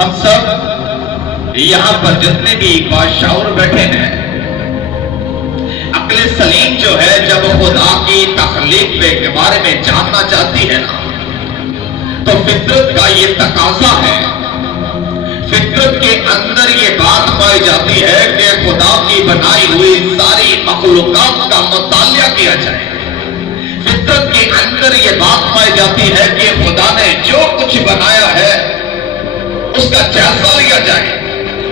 ہم سب یہاں پر جتنے بھی باشعور بیٹھے ہیں، عقل سلیم جو ہے جب خدا کی تخلیق کے بارے میں جاننا چاہتی ہے نا، تو فطرت کا یہ تقاضا ہے، فطرت کے اندر یہ بات پائی جاتی ہے کہ خدا کی بنائی ہوئی ساری مخلوقات کا مطالعہ کیا جائے۔ فطرت کے اندر یہ بات پائی جاتی ہے کہ خدا نے جو کچھ بنایا ہے اس کا جائزہ لیا جائے،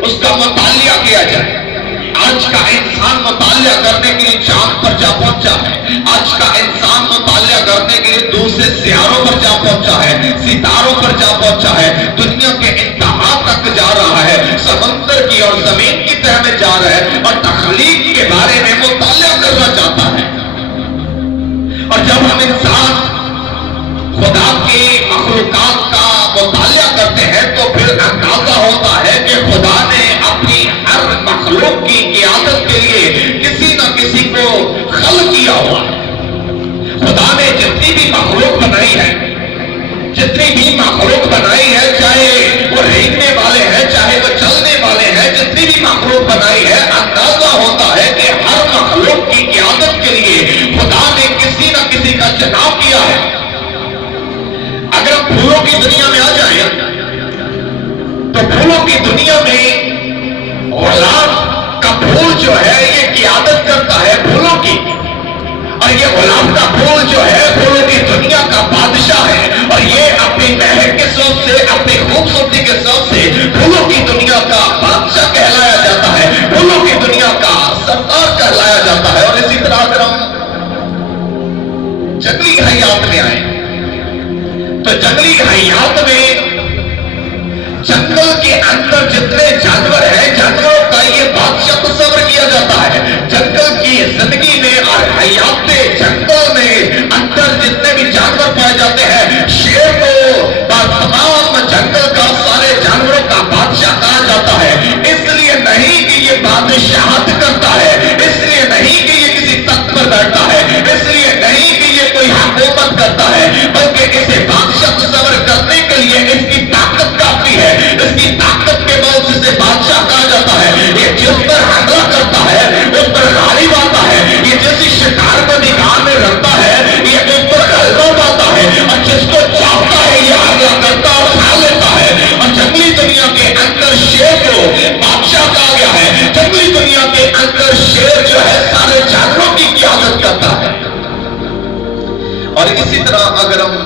اس کا مطالعہ کیا جائے۔ آج کا انسان مطالعہ کرنے کے لیے چاند پر جا پہنچا ہے، آج کا انسان مطالعہ کرنے کے لیے دوسرے سیاروں پر جا پہنچا ہے، ستاروں پر جا پہنچا ہے، دنیا کے انتہا تک جا رہا ہے، سمندر کی اور زمین کی تہہ میں جا رہا ہے اور تخلیق کے بارے میں مطالعہ کرنا چاہتا ہے۔ اور جب ہم انسان خدا کی مخلوقات کا مطالعہ کرتے ہیں تو پھر اندازہ ہوتا ہے کہ خدا نے اپنی ہر مخلوق کی قیادت کے لیے کسی نہ کسی کو خلق کیا ہوا ہے۔ خدا نے جتنی بھی مخلوق بنائی ہے، جتنی بھی مخلوق بنائی ہے، چاہے وہ رینگنے والے ہیں چاہے وہ چلنے والے ہیں، جتنی بھی مخلوق بنائی ہے، اندازہ ہوتا ہے کہ ہر مخلوق کی قیادت کے لیے خدا نے کسی نہ کسی کا چناؤ کیا ہے۔ اگر ہم پھولوں کی دنیا میں آ جائیں تو پھولوں کی دنیا میں غلام کا پھول جو ہے یہ قیادت کرتا ہے پھولوں کی، اور یہ غلام کا پھول جو ہے پھولوں کی دنیا کا بادشاہ ہے، اور یہ اپنی مہک کے سبب سے، اپنی خوبصورتی کے سبب سے پھولوں کی دنیا کا بادشاہ کہلایا جاتا ہے، پھولوں کی دنیا کا سردار کہلایا جاتا ہے۔ اور اسی طرح اگر ہم جنگلی حیات میں آئے تو جنگلی حیات میں جنگل کے اندر جتنے جانور ہیں، جانوروں کا یہ بادشاہ تصور کیا جاتا ہے۔ جنگل کی زندگی میں اور حیات جنگل میں اندر جتنے بھی جانور پائے جاتے ہیں، شیر کو تمام جنگل کا سارے جانوروں کا بادشاہ کہا جاتا ہے۔ اس لیے نہیں کہ یہ بادشاہت کرتا ہے، اس لیے نہیں کہ یہ کسی تخت پر بیٹھتا ہے، اس لیے نہیں کہ یہ کوئی حکومت کرتا ہے، بلکہ اسے بادشاہ تصور کرنے کے لیے اس کی طاقت کافی ہے۔ اس کی طاقت کے بعد جسے بادشاہ کہا جاتا ہے، یہ جس پر حملہ کرتا ہے اس پر غالب آتا ہے، یہ جس شکار کو نگاہ میں رکھتا ہے یہ اس پر غلبہ پاتا ہے، اور جس کو چاہتا ہے یہ حملہ کرتا اور کھا لیتا ہے۔ اور جنگلی دنیا کے اندر شیر کو بادشاہ کہا گیا ہے۔ جنگلی دنیا کے اندر شیر جو ہے سارے جانوروں کی قیادت کرتا ہے۔ اور اسی طرح اگر ہم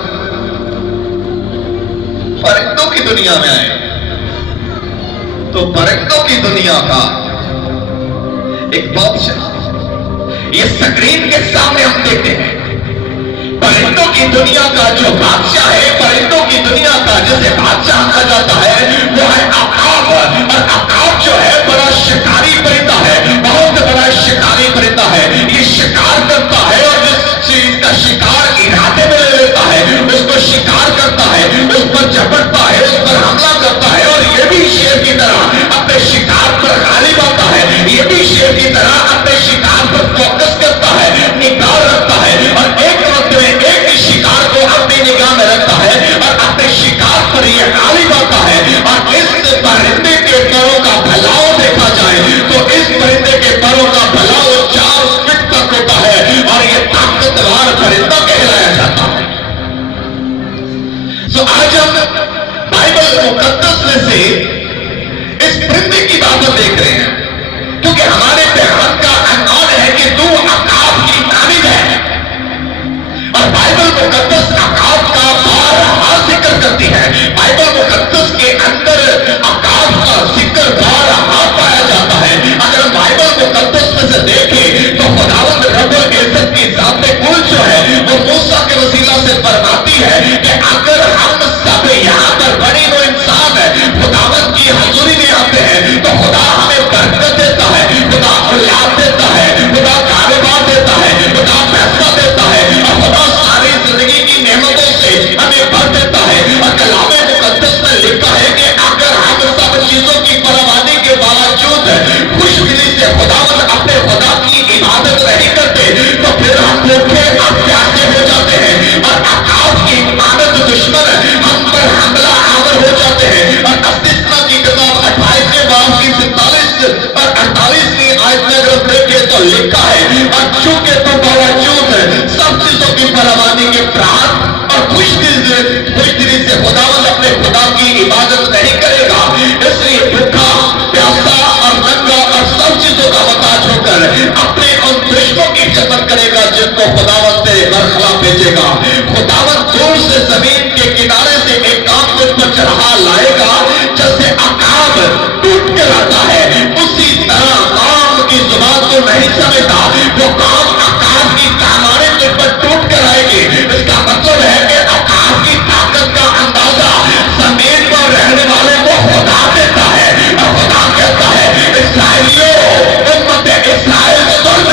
پرندوں کی دنیا میں آئے تو پرندوں کی دنیا کا ایک بادشاہ یہ سکرین کے سامنے ہم دیکھتے ہیں۔ پرندوں کی دنیا کا جو بادشاہ ہے، پرندوں کی دنیا کا جسے بادشاہ کہا جاتا ہے وہ ہے عقاب۔ اور عقاب جو ہے بڑا شکاری پرندہ ہے، بہت بڑا شکاری پرندہ ہے۔ یہ شکار کرتا ہے اور جس چیز کا شکار ارادے میں لے لیتا ہے اس کو شکار کرتا ہے، اس پر جھپٹتا ہے، اس پر حملہ کرتا ہے، اور یہ بھی شیر کی طرح اپنے شکار پر غالب آتا ہے، یہ بھی شیر کی طرح اپنے شکار پر فوکس کرتا ہے، نگاہ رکھتا ہے، اور ایک وقت میں ایک ہی شکار کو اپنی نگاہ میں رکھتا ہے اور اپنے شکار پر یہ غالب آتا ہے۔ اور اس پرندے کے پروں کا پھیلاؤ دیکھا جائے تو اس پرندے کے پروں کا پھیلاؤ 4 فٹ تک ہوتا ہے، اور یہ طاقتور پرندہ کہلایا جاتا ہے۔ آج ہم بائبل مقدس میں سے اس پرندے کی بات دیکھ رہے ہیں، کیونکہ ہمارے پیغام کا عنوان ہے کہ تو عقاب کی مانند ہے، اور بائبل مقدس عقاب کا بارہا ذکر کرتی ہے۔ بائبل مقدس کے اندر عقاب کا ذکر بارہا پایا جاتا ہے۔ اگر ہم بائبل مقدس میں سے دیکھیں تو خداوند رب العزت کی ذات کل جو ہے وہ موسیٰ کے وسیلہ سے فرماتی ہے کہ اگر ہم سب یہاں پر بڑی وہ انسان ہے خداوند کی حضوری میں آتے ہیں تو خدا ہمیں برکت دیتا ہے، خدا اولاد دیتا ہے، خدا کاروبار دیتا ہے، خدا پیسہ دیتا ہے، اور خدا ساری زندگی کی نعمتوں سے ہمیں بھر دیتا ہے۔ اور کلام مقدس میں لکھا ہے کہ اگر ہم سب چیزوں کی فراوانی کے باوجود خوش دلی سے خداوند اپنے خدا کی عبادت نہیں کرتے تو پھر ہم بھوکے اور پیاسے ہو جاتے ہیں، اور عقاب کی مانند دشمن ہم پر حملہ लिखा है, और चूंकि तुम बावजूद सब चीजों की फरावानी के प्राण और खुशदिली से खुदावंद अपने खुदा की इबादत नहीं करेगा, इसलिए भूखा, प्यासा और नंगा और सब चीजों का मोहताज होकर अपने उन दुश्मनों की खिदमत करेगा जिनको खुदावंद तेरे बरखलाफ भेजेगा। खुदावंद दूर से जमीन के किनारे से एक काम तुझ पर चढ़ा लाएगा, जैसे अकाब टूट कर आता है, उसी तरह काम की जुबान तो नहीं समझता, वो काम अकाब की कामारे तुझ पर टूट कर आएगी। इसका मतलब है कि अकाब की ताकत का अंदाजा जमीन पर रहने वाले को खुदा देता है, और खुदा कहता है, इस्राएलियों, उम्मत इस्राएल सुन,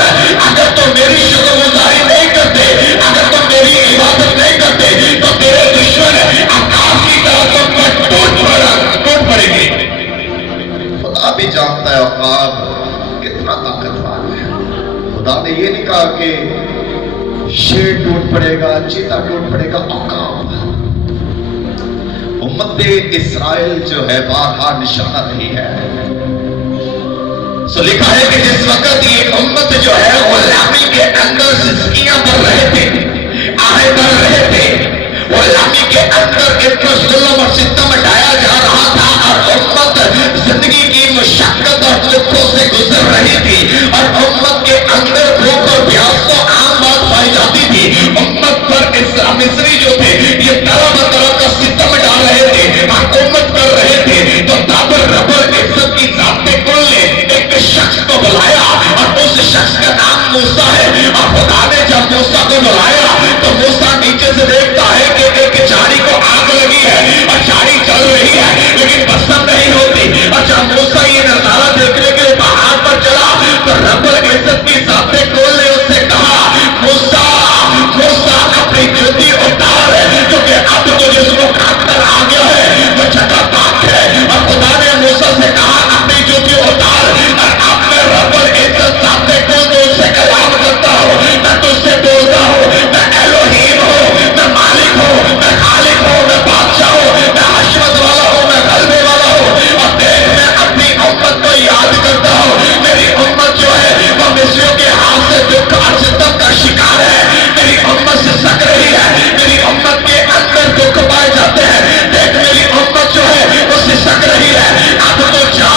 अगर तुम मेरी शुक्रगुजारी नहीं करते, अगर तुम मेरी इबादत नहीं करते, तो तेरे दुश्मन अकाब की तरह तुम पर टूट पड़ेंगे। खुदा भी जानता है अकाब कितना ताकतवर है। खुदा ने ये नहीं कहा कि शेर टूट पड़ेगा, चीता टूट पड़ेगा, अकाब उम्मत इस्राएल जो है बारहा निशाना रही है। सो लिखा है कि जिस वक्त ये उम्मत जो है गुलामी के अंदर सिस्कियां बढ़ रहे थे, आहे बढ़ रहे थे, गुलामी के अंदर इतना जुल्म और सितम ढाया जा रहा था, और उम्मत जिंदगी की मुशक्कत और दुखों से गुजर रही थी, और उम्मत के अंदर भूख और प्यास तो आम बात पाई जाती थी। उम्मत पर मिस्री जो थे ये तरह का सितम डाल रहे थे, हुकूमत कर रहे थे, तो ताबर रबर इज्जत की जाते कुल ने एक शख्स को बुलाया, और उस शख्स का नाम मूसा है। और खुदा ने जब मूसा को बुलाया तो मूसा नीचे से देखता है कि एक झाड़ी को आग लगी है और झाड़ी जल रही है, लेकिन भस्म नहीं होती। और जब मूसा ये नजारा देखने के लिए पहाड़ पर चला तो रबर इज्जत की जाते कुल ने उससे कहा, मूसा मूसा अपनी जूती उतार, क्योंकि अब तो जिसको खाकर आ गया है वो जगह पाक है। और खुदा ने मूसा से कहा, अपनी जूती उतार, और अब मैं रबर इज्जत जाते कुल से कलाम करता हूँ, मैं तुझसे बोलता हूँ, मैं एलोहीम हूँ, मैं मालिक हूँ, मैं खालिक हूँ, मैं बादशाह हूँ, मैं हशमत वाला हूँ, मैं गलबे वाला हूँ। और देख, मैं अपनी उम्मत को याद करता हूँ, मेरी उम्मत जो है वो मिस्रियों के हाथ से दुख और सितम का शिकार है, मेरी उम्मत से सक रही है, मेरी उम्मत के अंदर दुख पाए जाते हैं। देख, मेरी उम्मत जो है वो सिसक रही है, अब तो जा,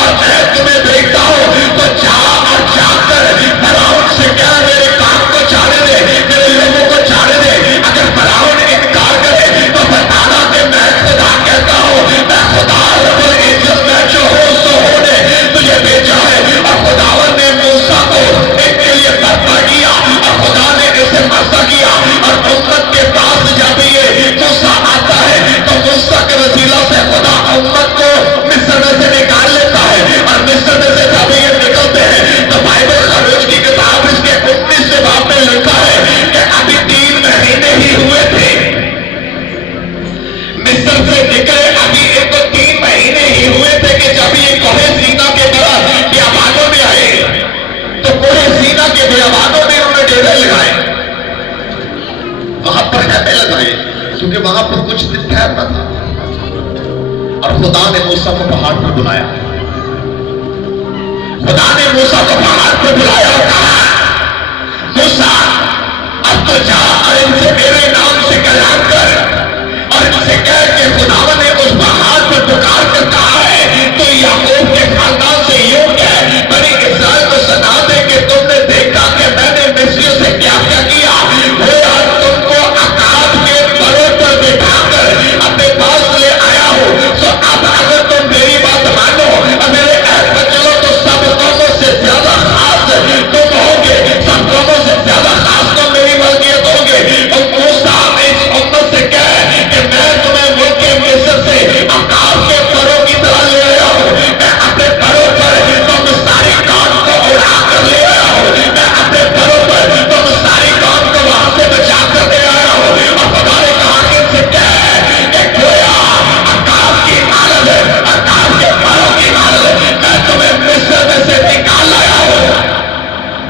और मैं तुम्हें देखता हूँ, तो जा और जाकर फराउन से क्या, मेरे काम को जाने दे, मेरे लोगों को जाने दे। अगर फराउन इनकार करे तो बताना कि मैं खुदा कहता हूँ, मैं खुदा रब्बुल इज्जत, मैं जो हूँ सो होने तुझे भेजा है। और खुदावन ने मूसा को इनके लिए बर्पा किया, और खुदा ने इसे मसा किया। और उम्मत के पास जब ये मूसा आता है तो मूसा के वसीला से खुदा उम्मत को मिस्र में से निकाल लेता है। और मिस्र में से जब ये निकलते हैं तो बाइबल खरोज की किताब इसके 19वें बाब में लिखा है कि अभी 3 महीने ही हुए थे मिस्र से निकले, अभी इनको 3 महीने ही हुए थे कि जब ये कोहे सीना के बियाबानों में आए। तो कोहे सीना के बियाबानों में उन्होंने डेरे लगाए, वहां पर कहते लगाए, क्योंकि वहां पर कुछ दिन ठहरना था। और खुदा ने मूसा को पहाड़ पर बुलाया, खुदा ने मूसा को पहाड़ पर बुलाया और कहा, मूसा अब तो जा और इनसे मेरे नाम से कलाम कर, और इनसे कह के खुदावन ने उस पहाड़ पर पुकार कर कहा है, तो याकूब के खानदान से यूं कह, बनी इस्राएल को सुना दे कि तुमने देखा कि मैंने मिस्रियों से क्या क्या किया, वो यार तुमको अकाब के परों पर बिठाकर अपने पास ले आया हूं। तो अब अगर तुम मेरी बात मानो और मेरे ऐप पर चलो तो सब कौमों से ज्यादा खास तुम होगे, सब कौमों से ज्यादा खास तुम मेरी मलकियत होगे। और मूसा इस उम्मत से कह कि मैं तुम्हें मुल्क मिस्र से अकाब के परों की तरह ले आया हूं, मैं अपने परों पर तुम सारी कौम को उड़ा कर ले आया हूं, मैं अपने परों पर तुम सारी कौम को वहां से बचा कर ले आया हूं। और खुदा ने कहा कि इनसे कह कि गोया अकाब की हालत, अकाब के परों की हालत मैं तुम्हें मिस्र में से निकाल लाया हूं।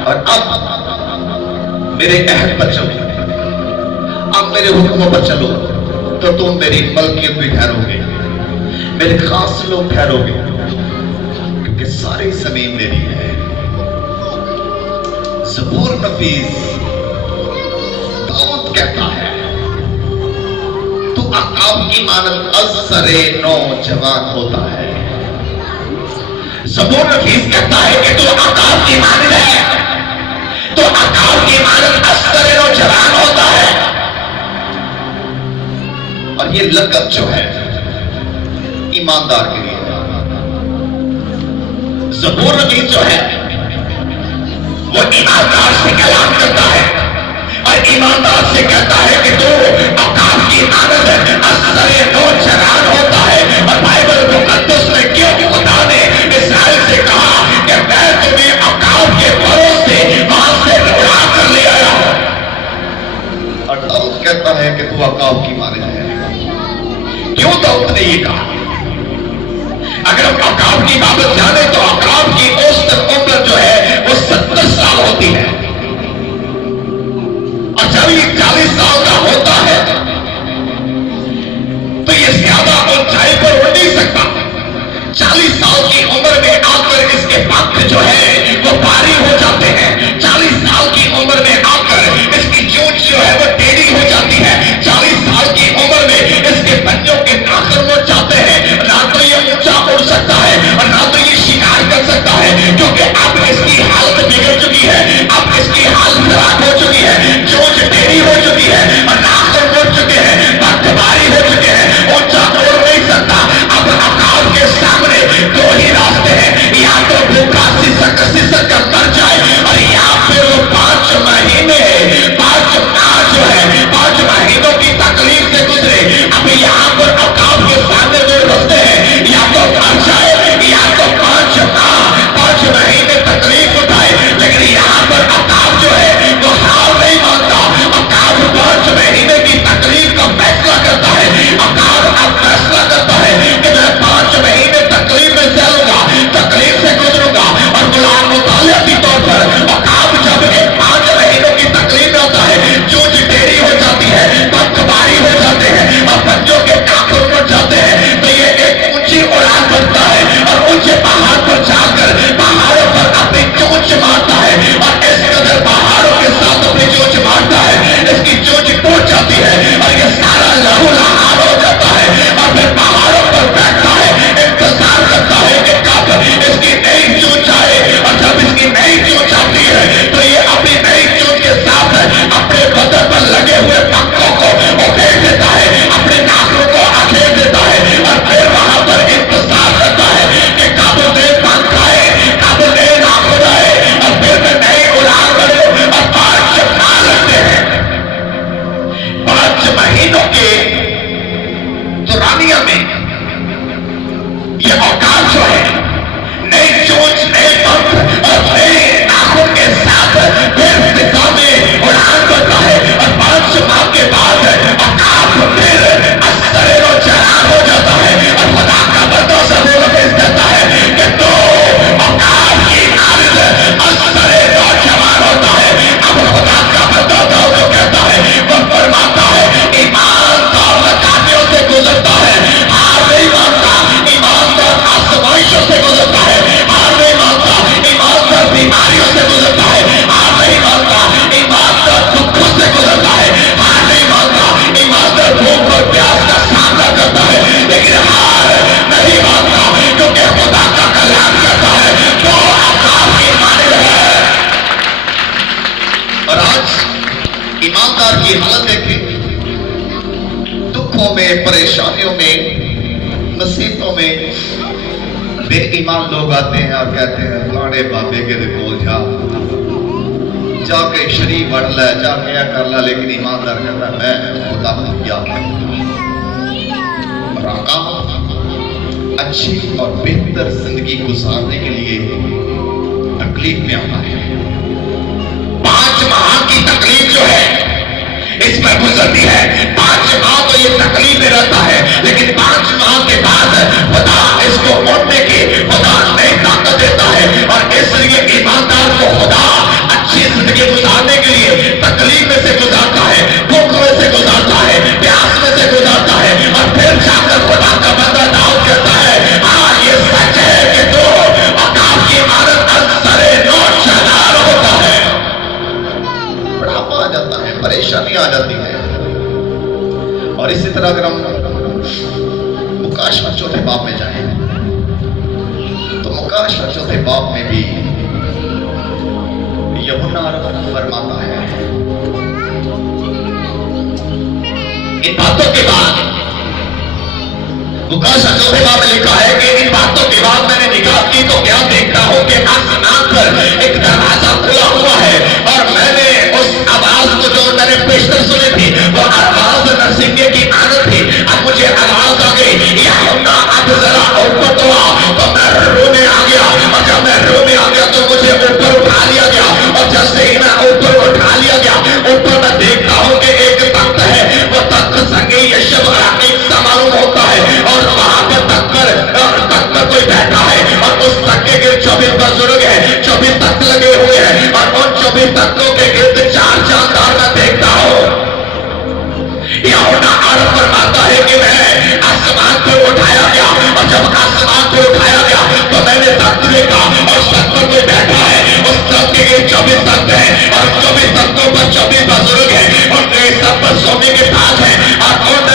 और अब मेरे अहद पर चलो, अब मेरे हुक्मों पर चलो, तो तुम मेरी मलकियत भी ठहरोगे, मेरे खास लोग ठहरोगे, क्योंकि सारी जमीन मेरी है। ज़बूर नफीस दाऊद कहता है, तू अकाब की मानद असरे नौजवान होता है। ज़बूर नफीस कहता है कि तू अकाब की मानद है, तो अकाब की मानद असरे नौजवान होता है। और ये लक़ब जो है ईमानदार के लिए, ज़बूर नफीस जो है वो ईमानदार से कलाम करता है और ईमानदार से कहता है कि तू अकाब की मानद असरे नौजवान होता है। और बाइबल मुक़द्दस में क्यों खुदा ने इस्राएल से कहा कि मैं तुम्हें अकाब के भरोसे वहां से उड़ा कर ले आया हूं। और दाऊद कहता है कि तू अकाब की मानद है। क्यों दाऊद ने ये कहा? अगर हम अकाब की बाबत जाने तो अकाब की औसत उम्र जो है वो 70 साल होती है, और जब ये 40 साल का होता है तो ये ज्यादा ऊंचाई पर उड़ नहीं सकता। 40 साल की उम्र में आकर इसके पंख जो है वो भारी हो जाते हैं। 40 साल की उम्र में आकर इसकी चोंच जो है वो टेढ़ी हो जाती है। 40 साल की उम्र में इसके पंजों के नाखून उड़ जाते हैं। ना तो ये ऊंचा उड़ सकता है और ना तो ये शिकार कर सकता है, क्योंकि अब इसकी हालत बिगड़ चुकी है, अब इसकी हालत खराब हो चुकी है, चोंच टेढ़ी हो चुकी है और नाखून उड़ चुके हैं, पंख भारी हो चुके हैं, ऊंचा उड़ नहीं सकता। अब अकाब के सामने दो ही रास्ते हैं, या तो भूखा सिसक सिसक कर मर जाए और या फिर वो 5 महीने 5 माह जो है 5 महीनों की तकलीफ से गुजरे। अब यहाँ पर अकाब के सामने दो रास्ते हैं, या तो मर जाए या तो 5 माह 5 महीने तकलीफ उठाए। लेकिन यहाँ पर अकाब जो है वो हार नहीं मानता। अकाब 5 महीने की तकलीफ का फैसला करता है। अकाब अब फैसला करता है कि मैं 5 महीने तकलीफ में चलूंगा, तकलीफ से गुजरूंगा। और गुलाम मुतालियाती तौर पर अकाब जब 5 महीनों की तकलीफ में होता है, चोंच टेढ़ी हो जाती है, पंख भारी हो जाते हैं और पंजों के नाखून उड़ जाते हैं, तो ये एक ऊंची उड़ान बनता है और ऊंचे पहाड़ पर जाकर पहाड़ों पर अपनी चोंच मारता है। और इस कदर पहाड़ों के साथ अपनी चोंच मारता है, इसकी चोंच टूट जाती है और ये सारा लहूलुहान हो जाता है। और फिर पहाड़ों पर बैठता है, इंतजार करता है कि कब इसकी नई चोंच आए। और जब इसकी नई चोंच आती है तो ये अपनी नई चोंच के साथ अपने बदन पर लगे हुए पंखों को उखेड़ देता है, अपने नाखून को अखेड़ देता है और फिर वहां पर इंतजार करता है कि कब नए पंख आए, कब नए नाखून आए और फिर मैं नई उड़ान भरूं। और 5 माह लगते हैं। 5 महीनों के दौरानिया में ये औकात जो है नई चोंच, नए पंख और नए नाखून के साथ फिर फिजा में उड़ान भरता है। और 5 माह के बाद औकात फिर असरे नौजवान हो जाता है। और खुदा का बंदा ज़बूर नफीस कहता है कि तो औकात की मानद असरे नौजवान होता है। अब खुदा का बंदा दाऊद कहता है, वो फरमाता है ईमानदार नकामियों से गुजरता है, हार नहीं मानता। ईमानदार आजमाइशों से गुजरता है, हार नहीं मानता। ईमानदार बीमारियों से गुजरता है, हार नहीं मानता। ईमानदार दुखों से गुजरता है, हार नहीं मानता। ईमानदार भूख और प्यास का सामना करता है, लेकिन हार नहीं मानता, क्योंकि खुदा का कलाम कहता है तो अकाब की मानद है। और आज ईमानदार की हालत देखें, दुखों में, परेशानियों में, मुसीबतों में बेईमान लोग आते हैं और कहते हैं फलाने बाबे के कोल जाके शरीफ बढ़ लै, जाके यह कर ला। लेकिन ईमानदार कहता है मैं खुदा को क्या राका अच्छी और बेहतर जिंदगी गुजारने के लिए तकलीफ में आता है। 5 माह की तकलीफ जो है इस पर गुजरती है। 5 माह तो ये तकलीफ में रहता है, लेकिन 5 माह के बाद खुदा इसको उठने की खुदा नई ताकत देता है। और इसलिए ईमानदार को खुदा अच्छी जिंदगी गुजारने के लिए तकलीफ में से गुजारता है, भूख में से गुजारता है, प्यास में से गुजारता है। और फिर जाकर खुदा का बंदा दाऊद कहता है हाँ ये सच है कि तो अकाब की मानद असरे नौजवान होता है। मुकाशवा चौथे बाब में जाए तो मुकाशवा चौथे बाब में भी यूहन्ना फरमाता है, इन बातों के बाद मुकाशवा चौथे बाब में लिखा है कि इन बातों के बाद मैंने निगाह की तो क्या देखता हूं कि आसमान पर एक दरवाजा खुला हुआ है, और मैंने उस आवाज को जो मैंने पेशतर सुनी थी वो आवाज नरसिंह की आनंद थी। अब मुझे आवाज आ गई, यूहन्ना अब जरा ऊपर तो आ, तो मैं रोने आ गया, और जब मैं रोने आ गया तो मुझे ऊपर उठा लिया गया, और जैसे ही मैं ऊपर उठा लिया गया ऊपर मैं देखता हूं कि एक तख्त है, वो तख्त संगे यशब एक सा मालूम होता है, और वहां पर तख्त पर कोई बैठा है, और उस तख्त के गिर्द 24 बुजुर्ग है, 24 तख्त लगे हुए हैं, और उन 24 तख्तों के गिर्द 4 जानदार मैं देखता हूं। यूहन्ना आरंभ फरमाता है कि मैं आसमान पर उठाया गया, और जब आसमान पर उठाया गया तो मैंने तख्त देखा, और उस तख्त पर कोई बैठा है, उस तख्त के गिर्द 24 तख्त है, और 24 तख्तों पर 24 बुजुर्ग है, उनके सब पर सोने के ताज है, और उन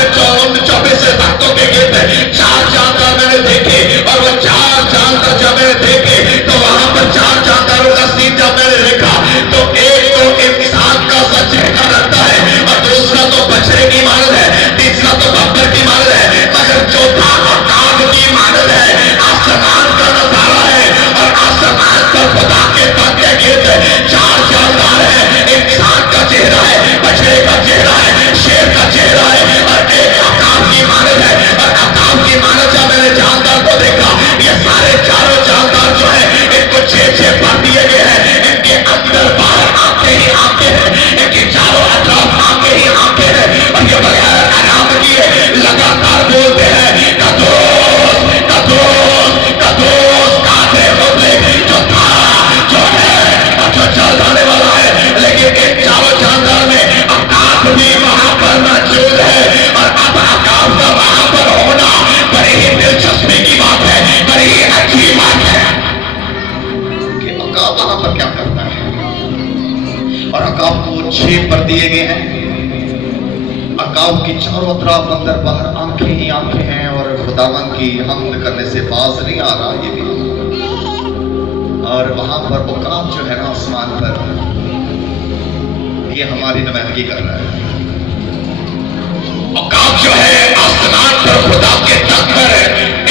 24 तख्तों के गिर्द 4 जानदार मैंने देखे, और वो 4 जानदार जब मैंने देखे तो वहां पर 4 जानदारों का सीन जब मैंने देखा तो एक तो इंसान का सा चेहरा रहता है, और दूसरा तो बछड़े की मानद है, तीसरा तो बब्बर की मानद है, मगर चौथा अकाब की मानद है। आसमान का नजारा है, और आसमान पर खुदा के तख्त के गिर्द 4 जानदार है, इंसान का चेहरा है, बछड़े का चेहरा है, शेर का चेहरा है, और एक अकाब की मानद है। और अकाब की मानद जब मैंने जानदार को देखा, ये सारे चारों जानदार जो है इनको 6 पर दिए गए हैं, इनके अंदर बाहर आंखें ही आंखें हैं, इनके चारों अतराफ आंखें ही आंखें हैं, और ये बगैर आराम किए लगातार बोलते हैं कदोस कदोस कदोस काते होते जो था जो है और जो चल जाने वाला है। लेकिन इन चारों जानदार में अकाब भी वहां पर मौजूद है, और अब अकाब का वहां पर होना बड़ी ही दिलचस्पी की बात है, बड़ी ही अच्छी बात है कि अकाब वहां पर क्या करता है। और अकाब को 6 पर दिए गए हैं, अकाब की चारों तरफ अंदर बाहर आंखें ही आंखें हैं, और खुदावन की हम्द करने से बाज नहीं आ रहा ये भी। और वहां पर अकाब जो है ना आसमान पर ये हमारी नुमाइंदगी कर रहा है। अकाब जो है आसमान पर खुदा के तख्त पर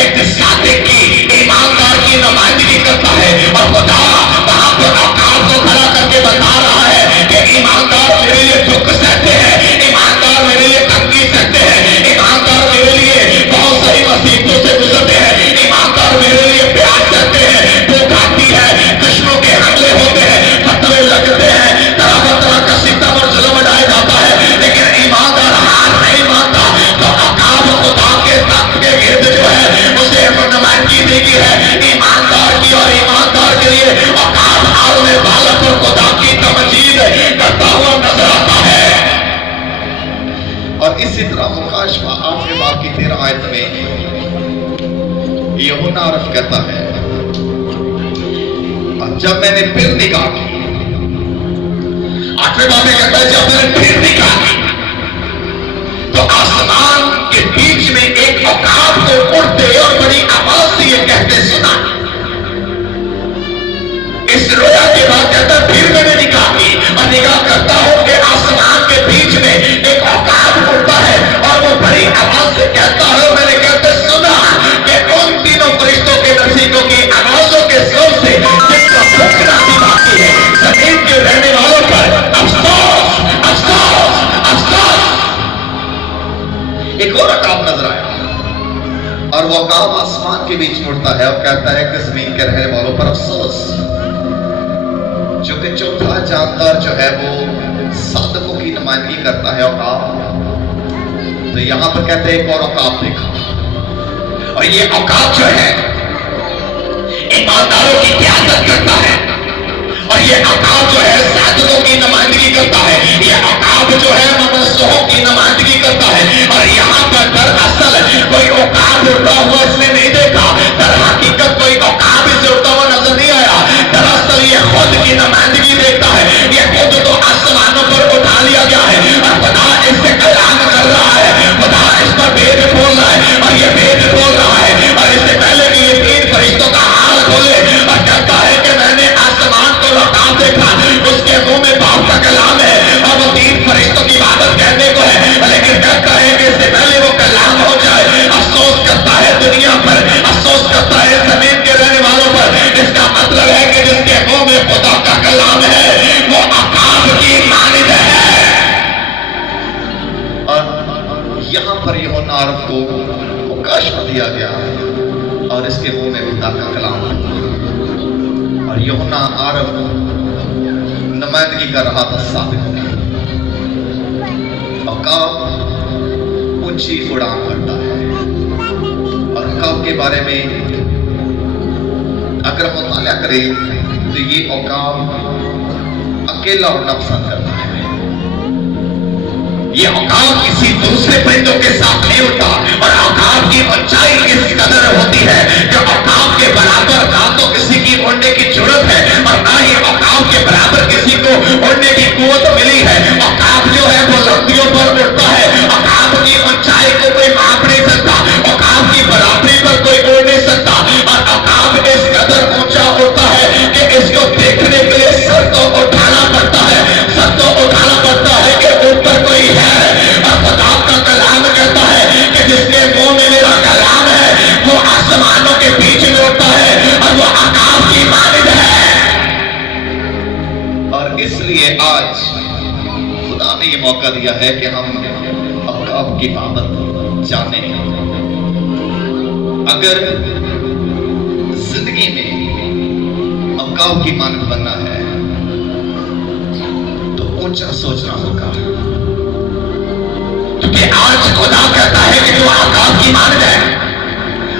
एक सादिक की ईमानदार की नुमाइंदगी करता है, और खुदा वहां पर अकाब को खड़ा करके बता रहा है कि ईमानदार मेरे लिए दुख सहते हैं, ईमानदार मेरे लिए तंगी सहते हैं, ईमानदार मेरे लिए बहुत सारी मुसीबतों से गुजरते हैं, ईमानदार मेरे लिए प्यास सहते हैं, भूख आती है, दुश्मनों के हमले होते हैं, फतवे लगते हैं, तरह तरह का सितम और जुल्म उड़ाया जाता है, लेकिन ईमानदार हार नहीं मानता। तो अकाब खुदा के तख्त के गिर्द जो है उसे नुमाइंदगी देगी है ईमानदार की, और ईमानदार के लिए अकाब आलमे बालक और खुदा की तमजीद करता हुआ नजर आता है। और इसी तरह मुकाशवा 8वें बाब की 13 आयत में यूहन्ना अर्ज कहता है, और जब मैंने फिर निगाह की, 8वें बाब में कहता है जब मैंने फिर निगाह की तो आसमान के बीच में एक अकाब को उड़ते और बड़ी आवाज से ये कहते सुना। इस रोया के बाद कहता फिर मैंने निगाह की, और निगाह करता हूं कि आसमान के बीच में एक अकाब उड़ता है, और वो बड़ी आवाज से कहता है, मैंने कहते सुना कि उन तीनों फरिश्तों के नसीबों की आवाजों के जोर से जिनका फूंकना भी बाकी है, जमीन के रहने वालों पर अफसोस अफसोस अफसोस। एक और अकाब नजर आया, और वो अकाब आसमान के बीच में उड़ता है और कहता है कि जमीन के रहने वालों पर अफसोस। चूंकि चौथा जानदार जो है वो सादकों की नुमाइंदगी करता है अकाब, तो यहां पर कहते हैं एक और अकाब देखा, और ये अकाब जो है ईमानदारों की क़यादत करता है, और ये अकाब जो है सादकों की नुमाइंदगी करता है, ये अकाब जो है मनुष्यों की नुमाइंदगी करता है। और यहाँ पर दरअसल कोई अकाब उड़ता हुआ इसने नहीं देखा, दर हकीकत कोई अकाब इसे उड़ता हुआ नजर नहीं आया, दरअसल ये खुद की नुमाइंदगी देखता है, ये खुद तो आसमानों पर उठा लिया गया है, और खुदा इससे कलाम कर रहा है, खुदा इस पर भेद बोल रहा है, کشف دیا گیا اور اس کے منہ میں خدا کا کلام اور یوحنا عارف نمائندگی کر رہا تھا ثابت ہو گیا۔ عقاب اونچی اڑان کرتا ہے اور عقاب کے بارے میں اگر ہم مطالعہ کریں تو یہ عقاب اکیلا اڑنا پسند کرتا ہے۔ یہ عقاب کسی دوسرے پرندوں کے ساتھ نہیں اڑتا اور عقاب کی اونچائی اس قدر ہوتی ہے کہ عقاب کے برابر نہ تو کسی کی اڑنے کی جرت ہے اور نہ ہی عقاب کے برابر کسی کو اڑنے کی قوت ملی ہے۔ عقاب جو ہے وہ لکڑیوں پر اڑتا ہے، عقاب کی اونچائی کو کوئی ماپ نہیں سکتا، عقاب کی برابری پر کوئی اڑ نہیں سکتا اور عقاب اس قدر اونچا اڑتا ہے کہ اس کو دیکھنے کے لیے سر کو اٹھانا پڑتا ہے، سر کو اٹھانا پڑتا ہے کہ اوپر کوئی ہے۔ اور خدا کا کلام کہتا ہے کہ جس کے منہ میں میرا کلام ہے وہ آسمانوں کے بیچ میں اڑتا ہے اور وہ عقاب کی مانند ہے۔ اور اس لیے آج خدا نے یہ موقع دیا ہے کہ ہم عقاب کی بابت جانیں۔ اگر زندگی میں عقاب کی مانند بننا ہے تو اونچا سوچنا ہوگا، کیونکہ آج خدا کہتا ہے کہ تو عقاب کی مانند ہے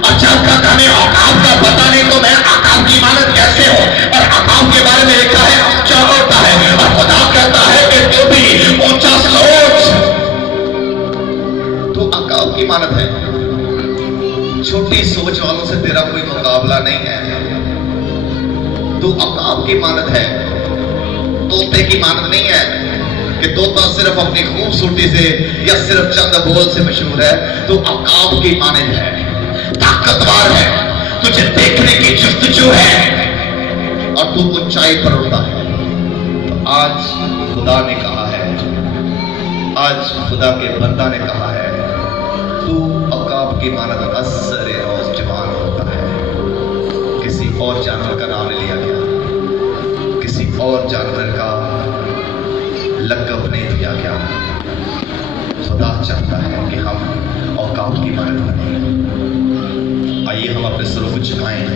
اور جب تک ہمیں عقاب کا پتہ نہیں تو میں عقاب کی مانند کیسے ہوں؟ اور عقاب کے بارے میں لکھا ہے اونچا ہوتا ہے اور خدا کہتا ہے کہ تو بھی اونچا سوچ، تو عقاب کی مانند ہے۔ چھوٹی سوچ والوں سے تیرا کوئی مقابلہ نہیں ہے، تو عقاب کی مانند ہے، طوطے کی مانند نہیں ہے کہ طوطا صرف اپنی خوبصورتی سے یا صرف چند بول سے مشہور ہے، تو عقاب کی مانند ہے، طاقتور ہے، تجھے دیکھنے کی جستجو ہے اور تو اونچائی پر اڑتا ہے۔ تو آج خدا نے کہا ہے، آج خدا کے بندہ نے کہا ہے، تو عقاب کی مانند اثر روز جوان ہوتا ہے۔ کسی اور جانور کا نام لیا گیا، کسی اور جانور کا لقب نہیں دیا گیا۔ خدا چاہتا ہے کہ ہم عقاب کی مانند بنیں۔ آئیے ہم اپنے سروں کو جھکائیں۔